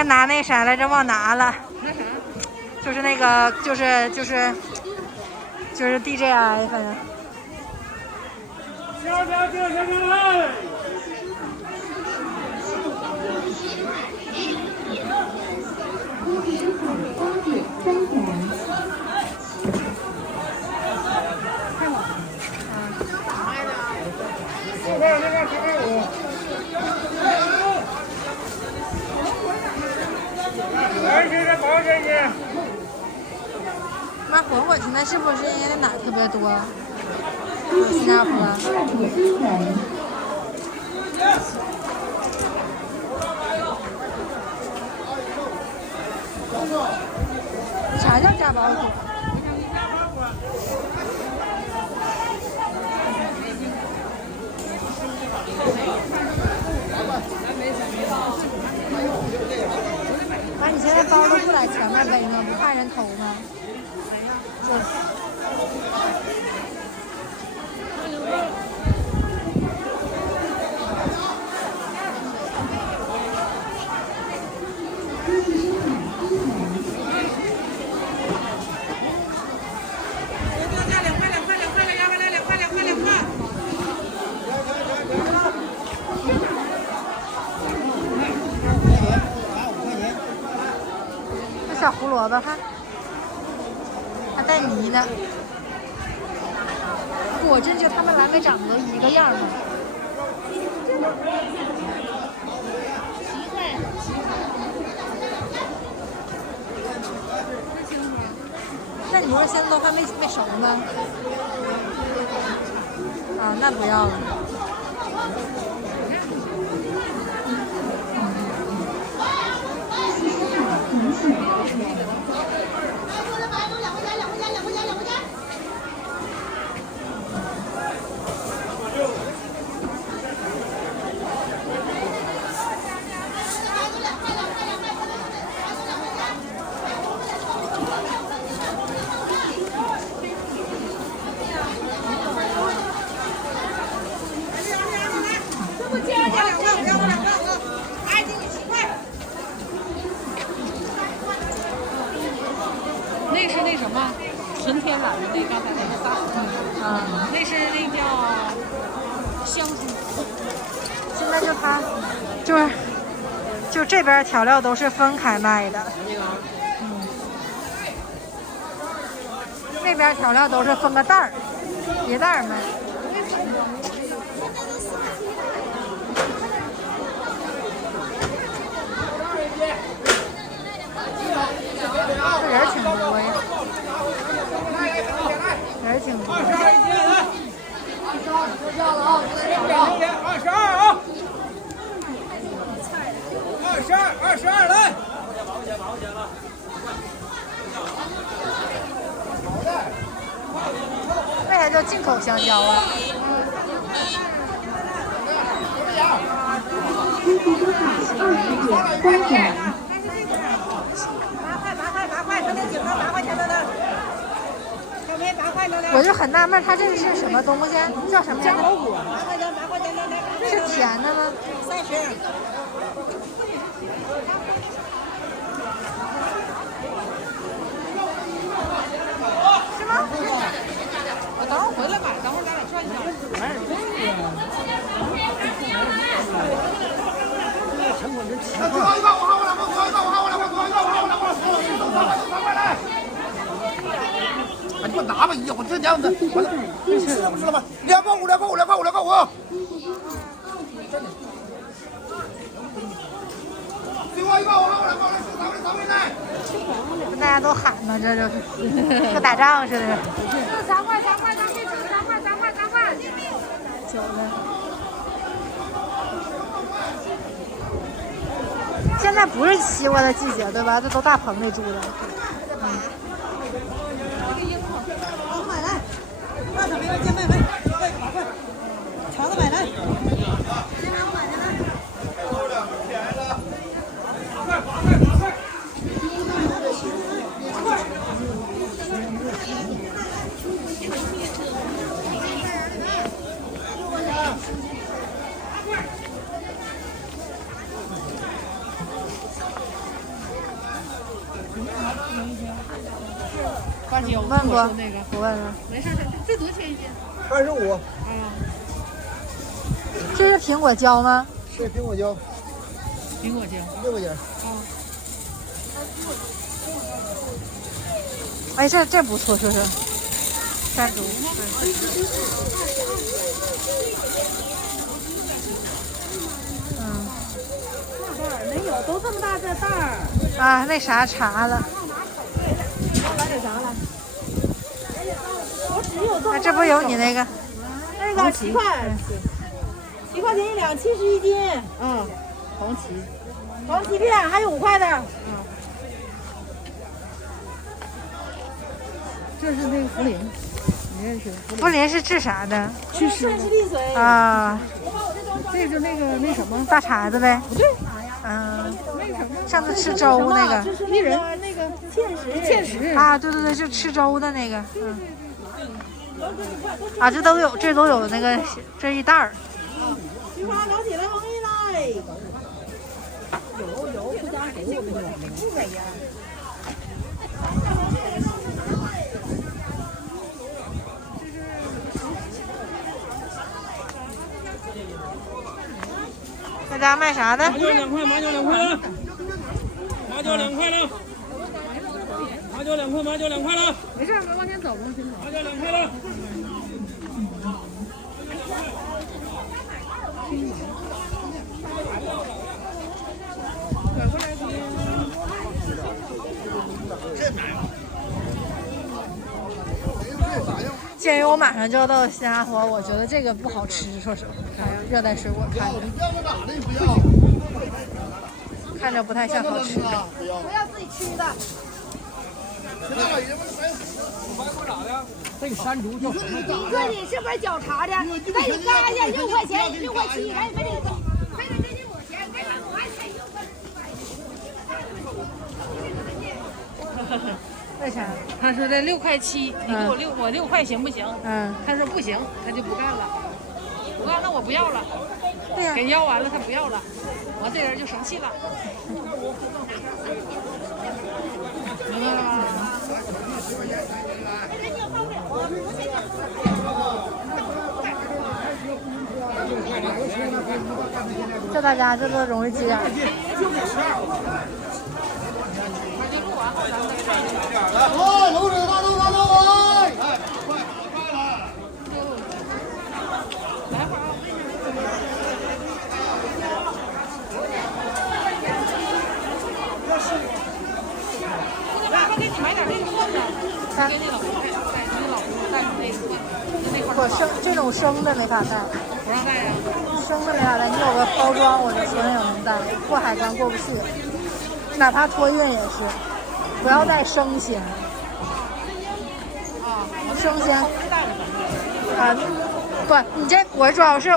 该拿那啥来着，忘拿了。拿啥？就是那个，就是 DJI， 反正。小小就行了。那混混现在是不是因为哪儿特别多？新加坡。啥叫炸包裹？妈，你现在包都不在前面背吗？不怕人偷吗？小胡萝卜哈，还带泥呢。果真就他们蓝莓长得都一个样吗？那你不是现在都还没熟吗？啊，那不要了。那是那什么，纯天然的那刚才那个大，那是那叫香酥。现在就它，就这边调料都是分开卖的，那边调料都是分个袋儿，别袋儿卖。这人挺多呀，人挺多。22来。为啥叫进口香蕉啊？我就很纳闷，它这是什么东西？叫什么？加包裹。是甜的吗30。是吗？我等会儿回来买，等会儿咱俩转一下。你给我拿吧，我这样子，吃了不吃了吧？2块5，2块5，2块5，2块5。最后1块5，我2块5，3块来。大家都喊呢，这就是跟打仗似的。3块3块3块3块。酒的。现在不是西瓜的季节，对吧？这都大棚里住的。2小时见卖卖，8块，肠子买来。八九问过那个，我问问，没事，这多少钱一斤？ 25，啊，这是苹果椒吗？是苹果椒苹果椒。 ，6块钱。哎，这不错，是不是？山竹，没有，都这么大这袋儿。啊，那啥茶了。来点啥了？我只有这么大。这不有你那个？那个7块，7块钱1两，70一斤。嗯，红旗。黄芪片还有5块的。这是那个茯苓，你认识？茯苓是治啥的？祛湿利水。啊，这是那个那什么？大碴子呗。不对，嗯，那什么？上次吃粥那个。这是那个芡实。啊，对对对，就吃粥的那个。嗯。啊，这都有那个这一袋儿。菊花老铁来往里来。有，不加给我们不给呀。在家卖啥的？麻椒2块，麻椒2块了，麻椒2块了，麻椒2块，麻椒2块了。没事，往前走，往前走。麻椒2块了。鉴于我马上就要到新加坡，我觉得这个不好吃，说实话。热带水果看着看着不太像好吃的。不要自己吃的。这个山竹叫什么？哥，你是不是脚茶的？赶紧嘎一下，6块钱，6块7，赶紧给你走，赶紧给你5钱，赶紧我还才6块。为啥？他说的6块7，你给我6块行不行？嗯，他说不行，他就不干了。不干，那我不要了。对呀、给要完了，他不要了，我这人就生气了。明白了吧？这大家这都容易急眼。哦，楼主大豆哎！妈妈给你买点那个罐子，给你老公带，你老公带那块我这种生的没法带，不让带呀。生的没法带。你有个包装，我就所有能带。过海关过不去，哪怕托运也是，不要带生鲜。生鲜啊，不，你这我主要是。